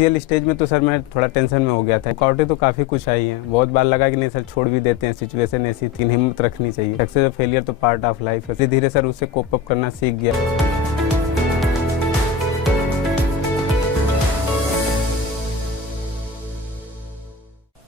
Initial stage में तो sir मैं थोड़ा टेंशन में हो गया था। रुकावटें तो काफ़ी कुछ आई हैं, बहुत बार लगा कि नहीं सर छोड़ भी देते हैं, सिचुएशन ऐसी थी, हिम्मत रखनी चाहिए। सक्सेस और फेलियर तो पार्ट ऑफ लाइफ है। धीरे धीरे सर उससे कोप अप करना सीख गया।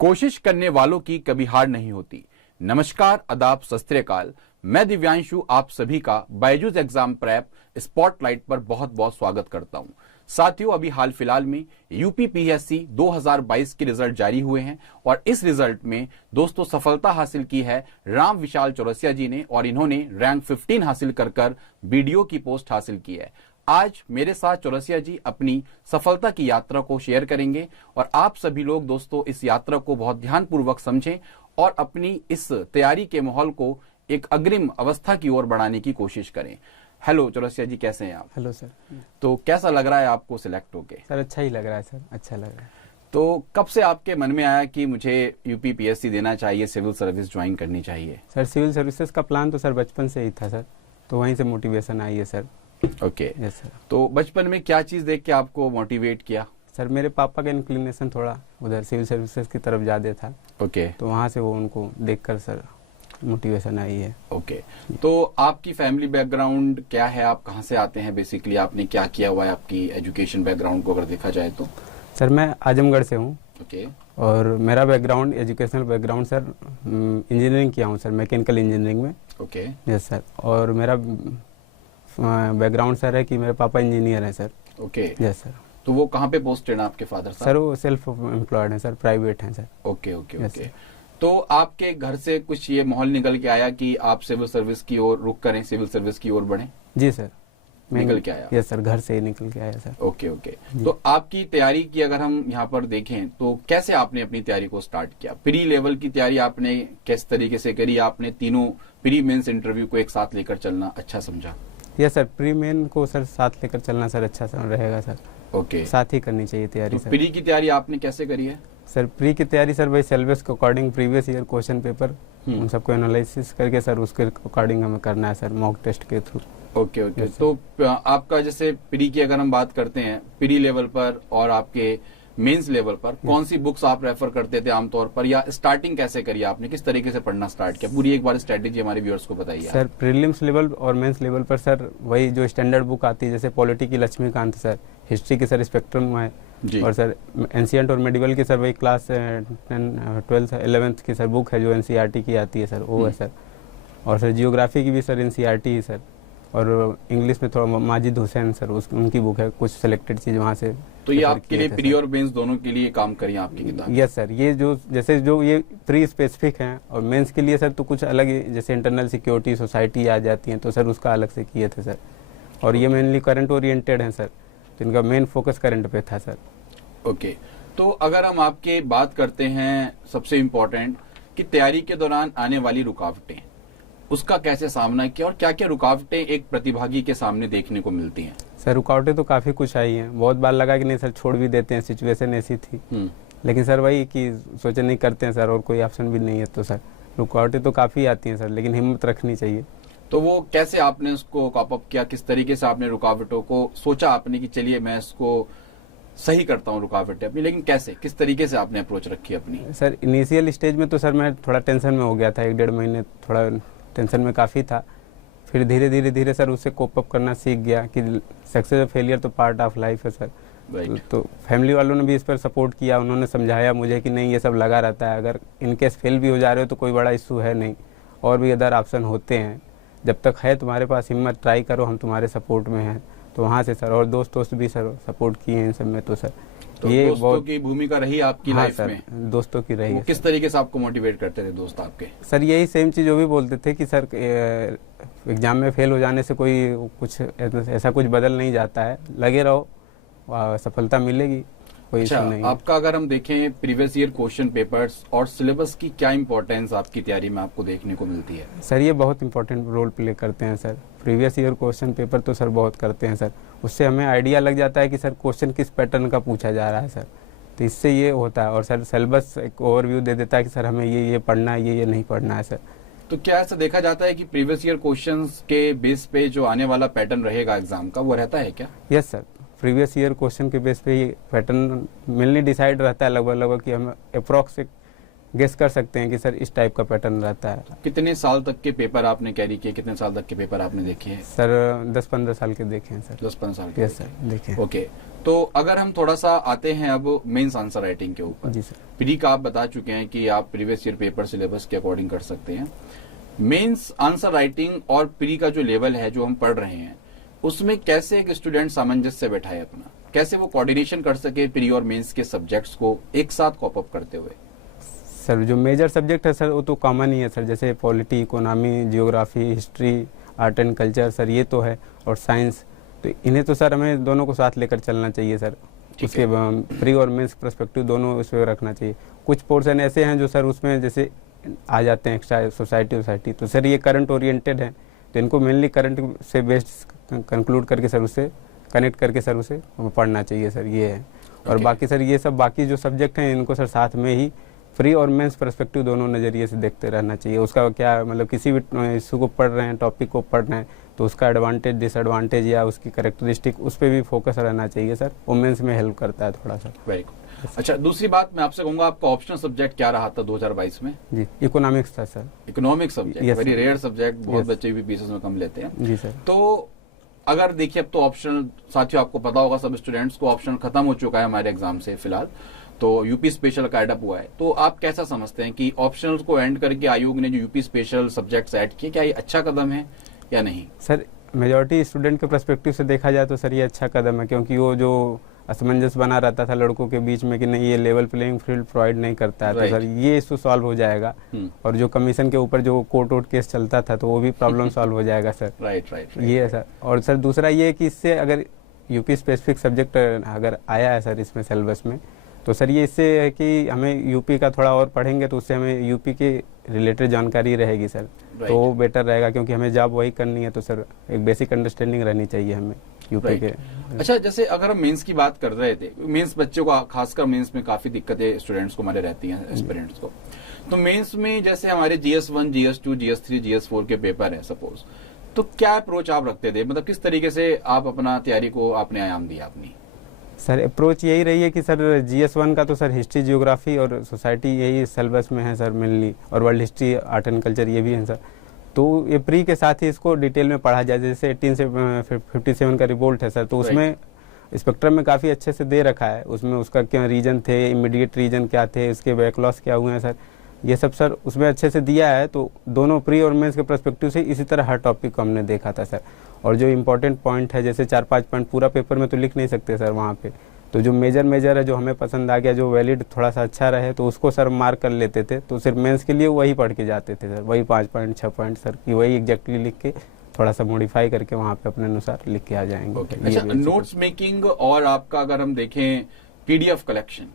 कोशिश करने वालों की कभी हार नहीं होती। नमस्कार, आदाब, सत श्री अकाल। मैं दिव्यांशु आप सभी का बायजूस एग्जाम प्रेप स्पॉटलाइट पर बहुत बहुत स्वागत करता हूं। साथियों, अभी हाल फिलहाल में यूपी पीएससी 2022 के रिजल्ट जारी हुए हैं और इस रिजल्ट में दोस्तों सफलता हासिल की है राम विशाल चौरसिया जी ने और इन्होंने रैंक 15 हासिल कर वीडियो की पोस्ट हासिल की है। आज मेरे साथ चौरसिया जी अपनी सफलता की यात्रा को शेयर करेंगे और आप सभी लोग दोस्तों इस यात्रा को बहुत ध्यानपूर्वक समझें और अपनी इस तैयारी के माहौल को एक अग्रिम अवस्था की ओर बढ़ाने की कोशिश करें। हेलो चौरसिया जी, कैसे हैं आप? Hello sir. तो कैसा लग रहा है आपको सिलेक्ट होके? सर अच्छा ही लग रहा है सर, अच्छा लग रहा है। तो कब से आपके मन में आया कि मुझे यूपी पीएससी देना चाहिए, सिविल सर्विस ज्वाइन करनी चाहिए? सर सिविल सर्विसेज का प्लान तो सर बचपन से ही था सर, तो वहीं से मोटिवेशन आई है सर। ओके। Yes sir. तो बचपन में क्या चीज देख के आपको मोटिवेट किया? सर मेरे पापा का इंक्लिनेशन थोड़ा उधर सिविल सर्विसेज की तरफ ज़्यादा था। ओके। तो वहाँ से वो उनको देखकर सर मोटिवेशन आई है। ओके। तो आपकी फैमिली बैकग्राउंड क्या है, आप कहाँ से आते हैं, बेसिकली आपने क्या किया हुआ है, आपकी एजुकेशन बैकग्राउंड को अगर देखा जाए तो? सर मैं आजमगढ़ से हूँ। ओके। और मेरा background educational background sir engineering किया हूँ सर, मैकेनिकल इंजीनियरिंग में। ओके। Yes sir. और मेरा बैकग्राउंड सर है कि मेरे पापा इंजीनियर हैं सर। ओके। Yes sir. तो वो कहाँ पे पोस्टेड है आपके फादर साहब? सर वो सेल्फ एम्प्लॉयड हैं सर, प्राइवेट हैं sir. Okay okay Yes, okay. sir. तो आपके घर से कुछ ये माहौल निकल के आया कि आप सिविल सर्विस की ओर रुख करें, सिविल सर्विस की ओर बढ़ें? जी सर। निकल के आया? यस सर, घर से ही निकल के आया सर। Okay okay. तो आपकी तैयारी की अगर हम यहाँ पर देखें तो कैसे आपने अपनी तैयारी को स्टार्ट किया? प्री लेवल की तैयारी आपने किस तरीके से करी? आपने तीनों प्री मेंस इंटरव्यू को एक साथ लेकर चलना अच्छा समझा? यस सर, प्री मेन को सर साथ लेकर चलना सर अच्छा रहेगा सर। ओके। साथ ही करनी चाहिए तैयारी तो सर। प्री की तैयारी आपने कैसे करी है? सर प्री की तैयारी सर भाई सिलेबस के according previous year question paper उन सबको एनालिसिस करके सर उसके अकॉर्डिंग हमें करना है सर, मॉक टेस्ट के थ्रू। Okay okay. तो आपका जैसे प्री की अगर हम बात करते हैं, प्री लेवल पर और आपके मेंस लेवल पर कौन सी बुक्स आप रेफर करते थे आमतौर पर, या स्टार्टिंग कैसे करी आपने, किस तरीके से पढ़ना स्टार्ट किया? पूरी एक बार स्ट्रेटेजी हमारे व्यूअर्स को बताइए। सर प्रीलिम्स लेवल और मेंस लेवल पर सर वही जो स्टैंडर्ड बुक आती है, जैसे पॉलिटी की लक्ष्मीकांत सर, हिस्ट्री की सर स्पेक्ट्रम है जी। और सर एंशियंट और मेडिवल की सर वही क्लास 12th 11th की सर बुक है जो एनसीईआरटी की आती है सर, वो है सर। और सर जियोग्राफी की भी सर एनसीईआरटी ही सर। और इंग्लिश में थोड़ा माजिद हुसैन सर उनकी बुक है, कुछ सिलेक्टेड चीज वहाँ से। तो ये आपके लिए प्री और मेंस दोनों के लिए काम करी आपकी किताब? Yes sir. ये जो जैसे जो ये प्री स्पेसिफिक हैं और मेंस के लिए सर तो कुछ अलग ही, जैसे इंटरनल सिक्योरिटी सोसाइटी आ जाती हैं तो सर उसका अलग से किए थे सर। और ये मेनली करंट ओरिएंटेड हैं सर, तो इनका मेन फोकस करंट पे था सर। ओके। तो अगर हम आपके बात करते हैं सबसे इम्पोर्टेंट कि तैयारी के दौरान आने वाली रुकावटें, उसका कैसे सामना किया और क्या क्या रुकावटें एक प्रतिभागी के सामने देखने को मिलती हैं? सर रुकावटें तो काफ़ी कुछ आई हैं, बहुत बार लगा कि नहीं सर छोड़ भी देते हैं, सिचुएशन ऐसी थी। लेकिन सर वही कि सोचे नहीं करते हैं सर, और कोई ऑप्शन भी नहीं है, तो सर रुकावटें तो काफ़ी आती हैं सर, लेकिन हिम्मत रखनी चाहिए। तो वो कैसे आपने उसको कॉप अप किया, किस तरीके से आपने रुकावटों को सोचा आपने कि चलिए मैं इसको सही करता हूँ रुकावटें अपनी, लेकिन कैसे, किस तरीके से आपने अप्रोच रखी अपनी? सर इनिशियल स्टेज में तो सर मैं थोड़ा टेंशन में हो गया था, 1-1.5 महीने थोड़ा टेंशन में काफ़ी था। फिर धीरे धीरे सर उससे कोप अप करना सीख गया कि सक्सेस और फेलियर तो पार्ट ऑफ लाइफ है सर। तो फैमिली वालों ने भी इस पर सपोर्ट किया, उन्होंने समझाया मुझे कि नहीं ये सब लगा रहता है, अगर इनकेस फेल भी हो जा रहे हो तो कोई बड़ा इशू है नहीं, और भी अदर ऑप्शन होते हैं, जब तक है तुम्हारे पास हिम्मत ट्राई करो, हम तुम्हारे सपोर्ट में हैं। तो वहाँ से सर और दोस्त भी सर सपोर्ट किए हैं इन सब में। तो सर तो ये दोस्तों की भूमिका रही आपकी लाइफ में? दोस्तों की रही है। किस तरीके से आपको मोटिवेट करते थे दोस्त आपके? सर यही सेम चीज़ वो भी बोलते थे कि सर एग्जाम में फेल हो जाने से कोई कुछ ऐसा कुछ बदल नहीं जाता है, लगे रहो, सफलता मिलेगी, कोई इशू नहीं। आपका अगर हम देखें प्रीवियस ईयर क्वेश्चन पेपर्स और सिलेबस की क्या इंपॉर्टेंस आपकी तैयारी में आपको देखने को मिलती है? सर ये बहुत इंपॉर्टेंट रोल प्ले करते हैं sir, previous year question paper तो सर बहुत करते हैं सर, उससे हमें आइडिया लग जाता है कि सर क्वेश्चन किस पैटर्न का पूछा जा रहा है सर, तो इससे ये होता है। और सर सिलेबस एक ओवरव्यू दे देता है कि सर हमें ये पढ़ना है, ये नहीं पढ़ना है सर। तो क्या ऐसा देखा जाता है कि प्रीवियस ईयर क्वेश्चंस के बेस पे जो आने वाला पैटर्न रहेगा एग्जाम का वो रहता है क्या? Yes sir, previous year question के बेस पे ही पैटर्न मेनली डिसाइड रहता है लगभग कि हम अप्रॉक्स गेस कर सकते हैं कि सर इस टाइप का पैटर्न रहता है। कितने साल तक के पेपर आपने कैरी किए, कितने साल तक के पेपर आपने देखे हैं? सर 10-15 साल के देखे हैं सर। 10-15 साल के? यस सर, देखे हैं। ओके, तो अगर हम थोड़ा सा आते हैं अब मेंस आंसर राइटिंग के ऊपर। जी सर। प्री का आप बता चुके हैं कि आप प्रीवियस ईयर पेपर सिलेबस के अकॉर्डिंग कर सकते हैं। मेंस आंसर राइटिंग और प्री का जो लेवल है जो हम पढ़ रहे हैं, उसमें कैसे एक स्टूडेंट सामंजस्य बैठाए अपना, कैसे वो कोऑर्डिनेशन कर सके प्री और मेंस के सब्जेक्ट्स को एक साथ कॉप अप करते हुए? सर जो मेजर सब्जेक्ट है सर वो तो कॉमन ही है सर, जैसे polity, economy, geography, history, art and culture sir, ये तो है, और साइंस। तो इन्हें तो सर हमें दोनों को साथ लेकर चलना चाहिए सर। उसके प्री और मेंस पर्सपेक्टिव दोनों उस पर रखना चाहिए। कुछ पोर्शन ऐसे हैं जो सर उसमें जैसे आ जाते हैं एक्स्ट्रा सोसाइटी, तो सर ये करंट ओरिएंटेड है, तो इनको मेनली करंट से बेस्ड कंक्लूड करके सर उससे कनेक्ट करके सर उसे पढ़ना चाहिए सर, ये है। और बाकी सर ये सब बाकी जो सब्जेक्ट हैं इनको सर साथ में ही प्री और मेंस पर्सपेक्टिव दोनों नज़रिए से देखते रहना चाहिए। उसका क्या मतलब, किसी भी इशू को पढ़ रहे हैं, टॉपिक को पढ़ रहे हैं, तो उसका एडवांटेज डिसएडवांटेज या उसकी कैरेक्टरिस्टिक उस पर भी फोकस रहना चाहिए सर। वो मेंस में हेल्प करता है थोड़ा सा। Very good. अच्छा, दूसरी बात मैं आपसे कहूंगा, आपका ऑप्शनल सब्जेक्ट क्या रहा था 2022 में? जी, इकोनॉमिक्स था sir. Economics subject, Yes, very sir. Rare subject, बहुत Yes. बच्चे भी पीसेस में कम लेते हैं। जी सर। तो अगर देखिए, अब तो ऑप्शनल, साथियों आपको पता होगा सब स्टूडेंट्स को ऑप्शनल खत्म हो चुका है हमारे एग्जाम से फिलहाल, तो यूपी स्पेशल का एडअप हुआ है। तो आप कैसा समझते हैं कि ऑप्शनल को एंड करके आयोग ने जो यूपी स्पेशल सब्जेक्ट्स ऐड किए, क्या ये अच्छा कदम है या नहीं? सर मेजॉरिटी स्टूडेंट के पर्सपेक्टिव से देखा जाए तो सर ये अच्छा कदम है, क्योंकि वो जो असमंजस बना रहता था लड़कों के बीच में कि नहीं ये लेवल प्लेइंग फील्ड प्रोवाइड नहीं करता है, तो सर ये इशू सॉल्व हो जाएगा। और जो कमीशन के ऊपर जो कोर्ट केस चलता था तो वो भी प्रॉब्लम सॉल्व हो जाएगा सर। राइट। ये है सर। और सर दूसरा ये है कि इससे अगर यूपी स्पेसिफिक सब्जेक्ट अगर आया है सर इसमें सिलेबस में, तो सर ये इससे है कि हमें यूपी का थोड़ा और पढ़ेंगे तो उससे हमें यूपी के रिलेटेड जानकारी रहेगी सर, तो वो बेटर रहेगा, क्योंकि हमें जॉब वही करनी है, तो सर एक बेसिक अंडरस्टैंडिंग रहनी चाहिए हमें यूपी के। अच्छा, जैसे अगर हम मेंस की बात कर रहे थे, मेंस बच्चों को, खासकर मेंस में काफी दिक्कतें स्टूडेंट्स को हमारे रहती हैं, एस्पिरेंट्स को। तो मेंस में जैसे हमारे GS1, GS2, GS3, GS4 के पेपर है सपोज, तो क्या अप्रोच आप रखते थे? मतलब किस तरीके से आप अपना तैयारी को आपने आयाम दिया अपनी? सर अप्रोच यही रही है कि सर GS1 का तो सर हिस्ट्री, जियोग्राफी और सोसाइटी यही सिलेबस में है सर मेनली, और world history, art and culture ये भी है सर। तो ये प्री के साथ ही इसको डिटेल में पढ़ा जाए, जैसे 18 से 57 का रिवोल्ट है सर, तो उसमें स्पेक्ट्रम में काफ़ी अच्छे से दे रखा है, उसमें उसका क्या रीजन थे, इमीडिएट रीजन क्या थे, इसके बैकलॉस क्या हुए हैं सर, ये सब सर उसमें अच्छे से दिया है। तो दोनों प्री और मेंस के पर्सपेक्टिव से इसी तरह हर टॉपिक को हमने देखा था सर। और जो इम्पोर्टेंट पॉइंट है, जैसे 4-5 पॉइंट पूरा पेपर में तो लिख नहीं सकते सर वहाँ पे, तो जो मेजर है, जो हमें पसंद आ गया, जो वैलिड थोड़ा सा अच्छा रहे, तो उसको सर मार्क कर लेते थे। तो सिर्फ मेंस के लिए वही पढ़ के जाते थे सर, वही 5 पॉइंट 6 पॉइंट सर की वही एग्जैक्टली लिख के थोड़ा सा मॉडिफाई करके वहाँ पे अपने अनुसार लिख के आ जाएंगे। अच्छा, नोट्स मेकिंग और आपका अगर हम देखें PDF कलेक्शन,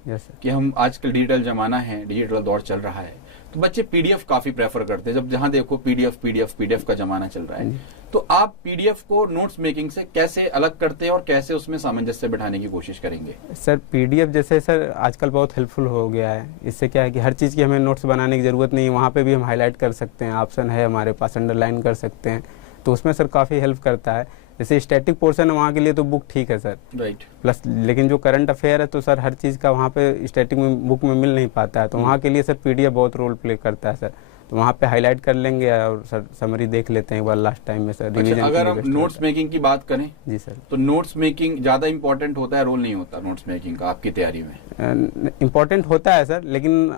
कि हम आजकल डिजिटल जमाना है, डिजिटल दौर चल रहा है, तो बच्चे PDF काफी प्रेफर करते हैं। जब जहां देखो PDF का जमाना चल रहा है, तो आप PDF को नोट्स मेकिंग से कैसे अलग करते हैं और कैसे उसमें सामंजस्य बिठाने की कोशिश करेंगे? सर PDF जैसे सर आजकल बहुत हेल्पफुल हो गया है। इससे क्या है कि हर चीज़ की हमें नोट्स बनाने की ज़रूरत नहीं है, वहाँ पे भी हम हाईलाइट कर सकते हैं, ऑप्शन है हमारे पास, अंडरलाइन कर सकते हैं, तो उसमें सर काफ़ी हेल्प करता है। जैसे स्टैटिक पोर्शन है वहाँ के लिए तो बुक ठीक है सर, राइट। प्लस लेकिन जो करंट अफेयर है तो सर हर चीज़ का वहाँ पे स्टैटिक में बुक में मिल नहीं पाता है, तो वहाँ के लिए सर PDF बहुत रोल प्ले करता है सर। तो वहाँ पे हाईलाइट कर लेंगे और सर समरी देख लेते हैं एक बार लास्ट टाइम में सर। अच्छा, अगर हम नोट्स मेकिंग की बात करें, जी सर, तो नोट्स मेकिंग ज्यादा इंपॉर्टेंट होता है, रोल नहीं होता नोट्स मेकिंग का आपकी तैयारी में? इम्पोर्टेंट होता है सर, लेकिन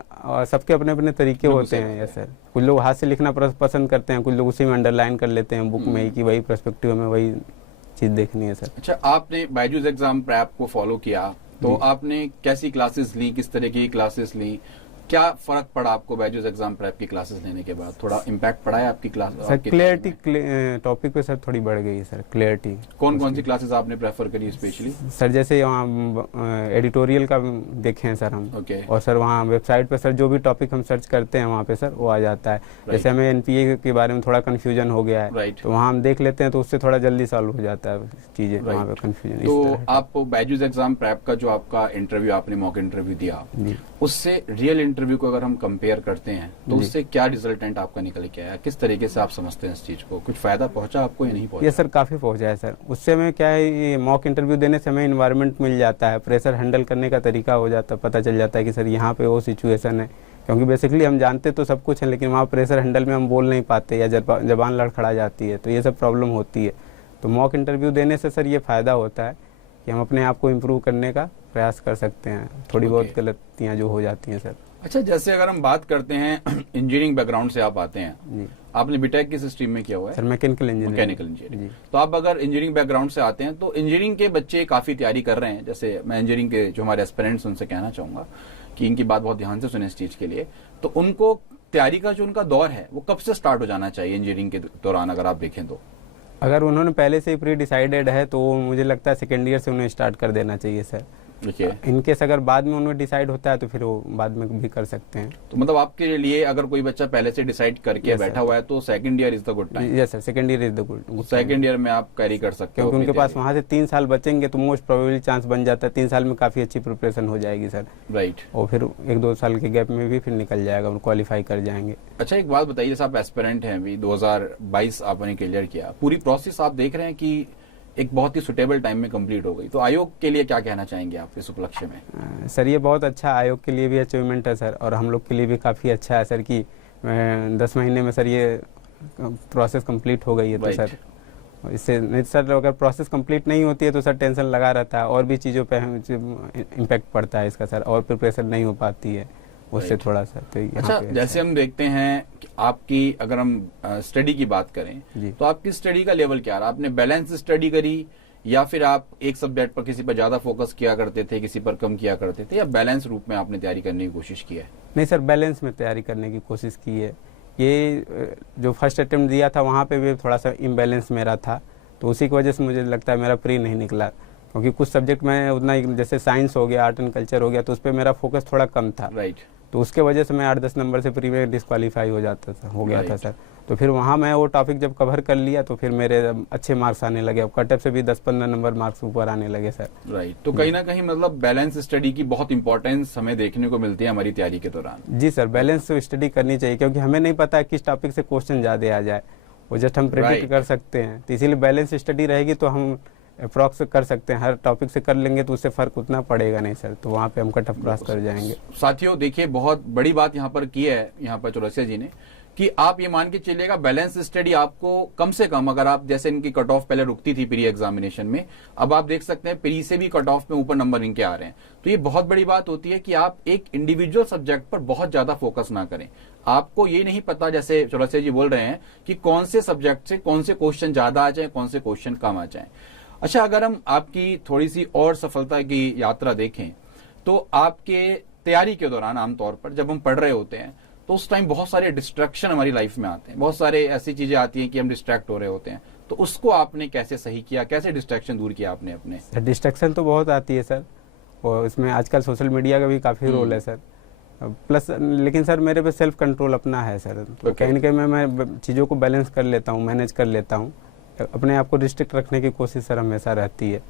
सबके अपने अपने तरीके होते हैं सर। कुछ लोग हाथ से लिखना पसंद करते हैं, कुछ लोग उसी में अंडरलाइन कर लेते हैं बुक में ही कि वही पर्सपेक्टिव में वही चीज देखनी है सर। अच्छा, आपने बायजूस एग्जाम प्रैप को फॉलो किया, तो आपने कैसी क्लासेस ली, किस तरह की क्लासेस ली, क्या फर्क पड़ा आपको बायजूस एग्जाम प्रैप की क्लासेस लेने के बाद? थोड़ा इम्पैक्ट पड़ा है आपकी क्लास? सर क्लियरिटी टॉपिक पे सर थोड़ी बढ़ गई है सर, क्लियरिटी। कौन कौन सी क्लासेस आपने प्रेफर करी स्पेशली? सर जैसे वहाँ एडिटोरियल का देखे हैं सर हम, और सर वहाँ वेबसाइट पे सर जो भी टॉपिक हम सर्च करते हैं वहाँ पे सर वो आ जाता है। जैसे हमें NPA के बारे में थोड़ा कन्फ्यूजन हो गया है, तो वहाँ हम देख लेते हैं, तो उससे थोड़ा जल्दी सॉल्व हो जाता है चीजें, वहाँ पे कन्फ्यूजन। तो आप बायजूस एग्जाम प्रैप का जो आपका इंटरव्यू, आपने मॉक इंटरव्यू दिया, उससे रियल इंटरव्यू को अगर हम कंपेयर करते हैं तो जी। उससे क्या रिजल्टेंट आपका निकल के आया, किस तरीके से आप समझते हैं इस चीज को, कुछ फायदा पहुंचा आपको या नहीं ये पहुंचा? सर काफ़ी पहुंचा है सर। उससे हमें क्या है, ये मॉक इंटरव्यू देने से हमें इन्वायरमेंट मिल जाता है, प्रेशर हैंडल करने का तरीका हो जाता है, पता चल जाता है कि सर यहाँ पे वो सिचुएशन है। क्योंकि बेसिकली हम जानते तो सब कुछ है, लेकिन वहाँ प्रेशर हैंडल में हम बोल नहीं पाते या जबान लड़खड़ा जाती है, तो ये सब प्रॉब्लम होती है। तो मॉक इंटरव्यू देने से सर ये फ़ायदा होता है कि हम अपने आप को इम्प्रूव करने का प्रयास कर सकते हैं, थोड़ी बहुत गलतियाँ जो हो जाती हैं सर। अच्छा, जैसे अगर हम बात करते हैं इंजीनियरिंग बैकग्राउंड से आप आते हैं, जी आपने बीटेक किस स्ट्रीम में किया हुआ है? Sir mechanical mechanical engineering. तो आप अगर इंजीनियरिंग बैकग्राउंड से आते हैं तो इंजीनियरिंग के बच्चे काफी तैयारी कर रहे हैं। जैसे मैं इंजीनियरिंग के जो हमारे एस्पिरेंट्स उनसे कहना चाहूंगा कि इनकी बात बहुत ध्यान से सुने इस चीज के लिए। तो उनको तैयारी का जो उनका दौर है वो कब से स्टार्ट हो जाना चाहिए इंजीनियरिंग के दौरान, अगर आप देखें तो? अगर उन्होंने पहले से ही प्री डिसाइडेड है तो मुझे लगता है सेकेंड ईयर से उन्हें स्टार्ट कर देना चाहिए सर। देखिए, इनकेस अगर बाद में उन्हें डिसाइड होता है तो फिर वो बाद में भी कर सकते हैं। तो मतलब आपके लिए अगर कोई बच्चा पहले से डिसाइड करके Yes, बैठा sir. हुआ है तो second year is the good time. Yes sir, second year is the good. Second year में आप कैरी कर सकते हो क्योंकि उनके अपनी पास तैयारी। वहाँ से 3 साल बचेंगे तो मोस्ट प्रोबेबली चांस बन जाता है 3 साल में काफ़ी अच्छी प्रिपरेशन हो जाएगी सर। राइट। और फिर 1-2 साल के गैप में भी फिर निकल जाएगा, क्वालिफाई कर जाएंगे। अच्छा, एक बात बताइए, जैसे आप एस्पिरेंट हैं, अभी 2022 आपने क्लियर किया, पूरी प्रोसेस आप देख रहे हैं कि एक बहुत ही सुटेबल टाइम में कंप्लीट हो गई, तो आयोग के लिए क्या कहना चाहेंगे आप इस उपलक्ष्य में? सर ये बहुत अच्छा, आयोग के लिए भी अचीवमेंट है सर, और हम लोग के लिए भी काफ़ी अच्छा है सर कि 10 महीने में सर ये प्रोसेस कंप्लीट हो गई है। तो Right. सर इससे नहीं सर, अगर प्रोसेस कंप्लीट नहीं होती है तो सर टेंशन लगा रहता है और भी चीज़ों पे इम्पैक्ट पड़ता है इसका सर, और प्रिपरेशन नहीं हो पाती है उससे Right. थोड़ा सा। तो यहाँ अच्छा, पे जैसे हम देखते हैं कि आपकी, अगर हम स्टडी की बात करें जी। तो आपकी स्टडी का लेवल क्या रहा? आपने बैलेंस स्टडी करी या फिर आप एक सब्जेक्ट पर किसी पर ज्यादा फोकस किया करते थे, किसी पर कम किया करते थे, या बैलेंस रूप में आपने तैयारी करने की कोशिश की है? नहीं सर, बैलेंस में तैयारी करने की कोशिश की है। ये जो फर्स्ट अटेम्प्ट दिया था वहाँ पे भी थोड़ा सा इम्बैलेंस मेरा था, तो उसी की वजह से मुझे लगता है मेरा प्री नहीं निकला। क्योंकि कुछ सब्जेक्ट में उतना, जैसे साइंस हो गया, आर्ट एंड कल्चर हो गया, तो उस पर मेरा फोकस थोड़ा कम था। राइट। तो उसके वजह से मैं 8-10 नंबर से प्री में डिस्क्वालीफाई हो जाता था, हो गया था Right. सर। तो फिर वहाँ मैं वो टॉपिक जब कवर कर लिया तो फिर मेरे अच्छे मार्क्स आने लगे, अब कट ऑफ से भी 10-15 नंबर मार्क्स ऊपर आने लगे सर। राइट। तो कहीं ना कहीं मतलब बैलेंस स्टडी की बहुत इंपॉर्टेंस हमें देखने को मिलती है हमारी तैयारी के दौरान। जी सर, बैलेंस स्टडी करनी चाहिए, क्योंकि हमें नहीं पता है किस टॉपिक से क्वेश्चन ज़्यादा आ जाए, वो जस्ट हम प्रेडिक्ट Right. कर सकते हैं। तो इसीलिए बैलेंस स्टडी रहेगी तो हम अप्रॉक्स कर सकते हैं, हर टॉपिक से कर लेंगे तो उससे फर्क उतना पड़ेगा नहीं सर, तो वहाँ पे हम कट ऑफ क्रॉस कर जाएंगे। साथियों देखिए, बहुत बड़ी बात यहाँ पर की है यहाँ पर चौरसिया जी ने, कि आप ये मान के चलिएगा बैलेंस स्टडी आपको कम से कम, अगर आप जैसे इनकी कट ऑफ पहले रुकती थी प्री एग्जामिनेशन में, अब आप देख सकते हैं प्री से भी कट ऑफ में ऊपर नंबर इनके आ रहे हैं। तो ये बहुत बड़ी बात होती है कि आप एक इंडिविजुअल सब्जेक्ट पर बहुत ज्यादा फोकस ना करें। आपको ये नहीं पता, जैसे चौरसिया जी बोल रहे हैं, कि कौन से सब्जेक्ट से कौन से क्वेश्चन ज्यादा आ जाए, कौन से क्वेश्चन कम आ जाए। अच्छा, अगर हम आपकी थोड़ी सी और सफलता की यात्रा देखें तो आपके तैयारी के दौरान आमतौर पर जब हम पढ़ रहे होते हैं तो उस टाइम बहुत सारे डिस्ट्रैक्शन हमारी लाइफ में आते हैं, बहुत सारे ऐसी चीजें आती हैं कि हम डिस्ट्रैक्ट हो रहे होते हैं। तो उसको आपने कैसे सही किया, कैसे डिस्ट्रैक्शन दूर किया आपने अपने? सर डिस्ट्रैक्शन तो बहुत आती है सर, और इसमें आजकल सोशल मीडिया का भी काफ़ी रोल है सर। प्लस लेकिन सर मेरे पे सेल्फ कंट्रोल अपना है सर, तो कहीं ना कहीं मैं चीज़ों को बैलेंस कर लेता हूँ, मैनेज कर लेता हूँ। अपने आप को रिस्ट्रिक्ट रखने की कोशिश सर हमेशा रहती है।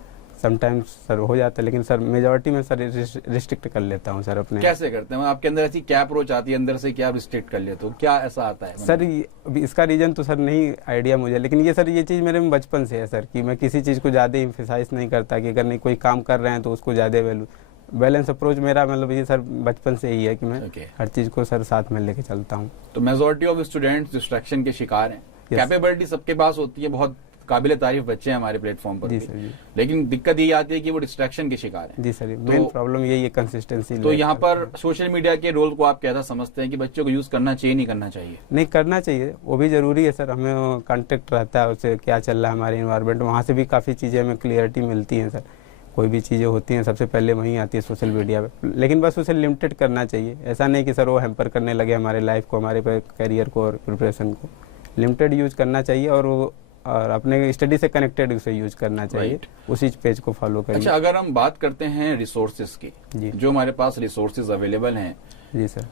समटाइम्स सर हो जाता है, लेकिन सर मेजॉरिटी में सर रिस्ट्रिक्ट कर लेता हूँ सर अपने। कैसे करते हैं? आपके अंदर ऐसी क्या अप्रोच आती है, अंदर से क्या रिस्ट्रिक्ट कर लेते हो, क्या ऐसा आता है? सर अभी इसका रीज़न तो सर नहीं आइडिया मुझे, लेकिन ये सर ये चीज़ मेरे में बचपन से है सर, कि मैं किसी चीज़ को ज़्यादा इम्फेसाइज नहीं करता, कि अगर नहीं कोई काम कर रहे हैं तो उसको ज़्यादा वैल्यू। बैलेंस अप्रोच मेरा मतलब ये सर बचपन से ही है कि मैं हर चीज़ को सर साथ में लेके चलता हूँ। तो मेजॉरिटी ऑफ स्टूडेंट्स डिस्ट्रैक्शन के शिकार हैं। कैपेबिलिटी सबके पास होती है, बहुत काबिल तारीफ बच्चे हैं हमारे प्लेटफॉर्म पर जी भी। सर जी। लेकिन दिक्कत ये आती है कि वो डिस्ट्रैक्शन के शिकार हैं। जी सर, मेन प्रॉब्लम यही है, कंसिस्टेंसी। तो यहाँ पर सोशल मीडिया के रोल को आप कैसा समझते हैं कि बच्चों को यूज करना चाहिए, नहीं करना चाहिए? नहीं करना चाहिए, वो भी ज़रूरी है सर, हमें कांटेक्ट रहता है उससे, क्या चल रहा है हमारे इन्वायरमेंट, वहाँ से भी काफ़ी चीज़ें हमें क्लियरिटी मिलती हैं सर। कोई भी चीज़ें होती हैं सबसे पहले वहीं आती है सोशल मीडिया पे, लेकिन बस उसे लिमिटेड करना चाहिए। ऐसा नहीं कि सर वो हैम्पर करने लगे हमारे लाइफ को, हमारे करियर को और प्रिपरेशन को। लिमिटेड यूज करना चाहिए, और अपने स्टडी से कनेक्टेड उसे यूज करना चाहिए, उसी पेज को फॉलो करिए। अच्छा, अगर हम बात करते हैं रिसोर्सेज की, जी। जो हमारे पास रिसोर्सेज अवेलेबल हैं, जी सर,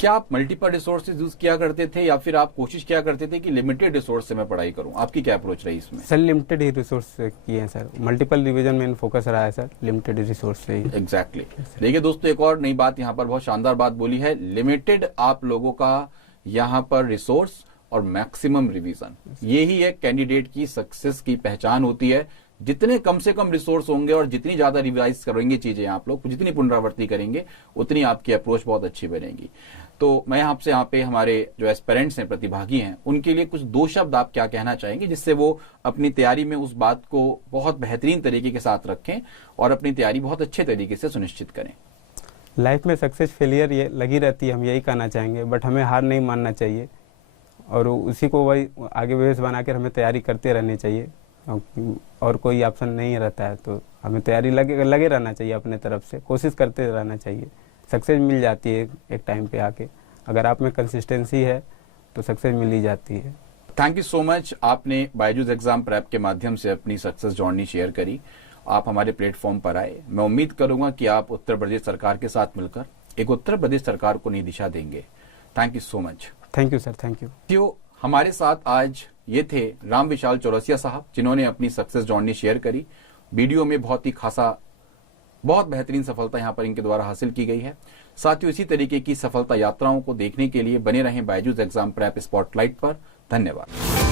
क्या आप मल्टीपल रिसोर्सेज यूज किया करते थे या फिर आप कोशिश किया करते थे कि लिमिटेड रिसोर्स से मैं पढ़ाई करूं? आपकी क्या अप्रोच रही इसमें? सर लिमिटेड ही रिसोर्स किए हैं सर, मल्टीपल रिवीजन में फोकस रहा है सर, लिमिटेड रिसोर्स से ही। एग्जैक्टली। देखिए दोस्तों, एक और नई बात यहाँ पर बहुत शानदार बात बोली है, लिमिटेड आप लोगों का यहाँ पर रिसोर्स और मैक्सिमम रिवीजन, यही एक कैंडिडेट की सक्सेस की पहचान होती है। जितने कम से कम रिसोर्स होंगे और जितनी ज्यादा रिवाइज करेंगे चीजें आप लोग, जितनी पुनरावृत्ति करेंगे, उतनी आपकी अप्रोच बहुत अच्छी बनेगी। तो मैं आपसे यहाँ पे हमारे जो एस्पिरेंट्स हैं, प्रतिभागी हैं, उनके लिए कुछ 2 शब्द आप क्या कहना चाहेंगे जिससे वो अपनी तैयारी में उस बात को बहुत बेहतरीन तरीके के साथ रखें और अपनी तैयारी बहुत अच्छे तरीके से सुनिश्चित करें? लाइफ में सक्सेस फेलियर ये लगी रहती है, हम यही कहना चाहेंगे, बट हमें हार नहीं मानना चाहिए और उसी को वही आगे बेस बनाकर हमें तैयारी करते रहनी चाहिए और कोई ऑप्शन नहीं रहता है। तो हमें तैयारी लगे रहना चाहिए, अपने तरफ से कोशिश करते रहना चाहिए। सक्सेस मिल जाती है एक टाइम पे आके, अगर आप में कंसिस्टेंसी है तो सक्सेस मिल ही जाती है। थैंक यू सो मच, आपने बायजूस एग्जाम प्रेप के माध्यम से अपनी सक्सेस जर्नी शेयर करी, आप हमारे प्लेटफॉर्म पर आए। मैं उम्मीद करूंगा कि आप उत्तर प्रदेश सरकार के साथ मिलकर एक उत्तर प्रदेश सरकार को नई दिशा देंगे। Thank you so much. Thank you sir, thank you. हमारे साथ आज ये थे राम विशाल चौरसिया साहब, जिन्होंने अपनी सक्सेस जर्नी शेयर करी। वीडियो में बहुत बेहतरीन सफलता यहाँ पर इनके द्वारा हासिल की गई है। साथियों, इसी तरीके की सफलता यात्राओं को देखने के लिए बने रहें बायजूस एग्जाम प्रेप स्पॉटलाइट पर। धन्यवाद।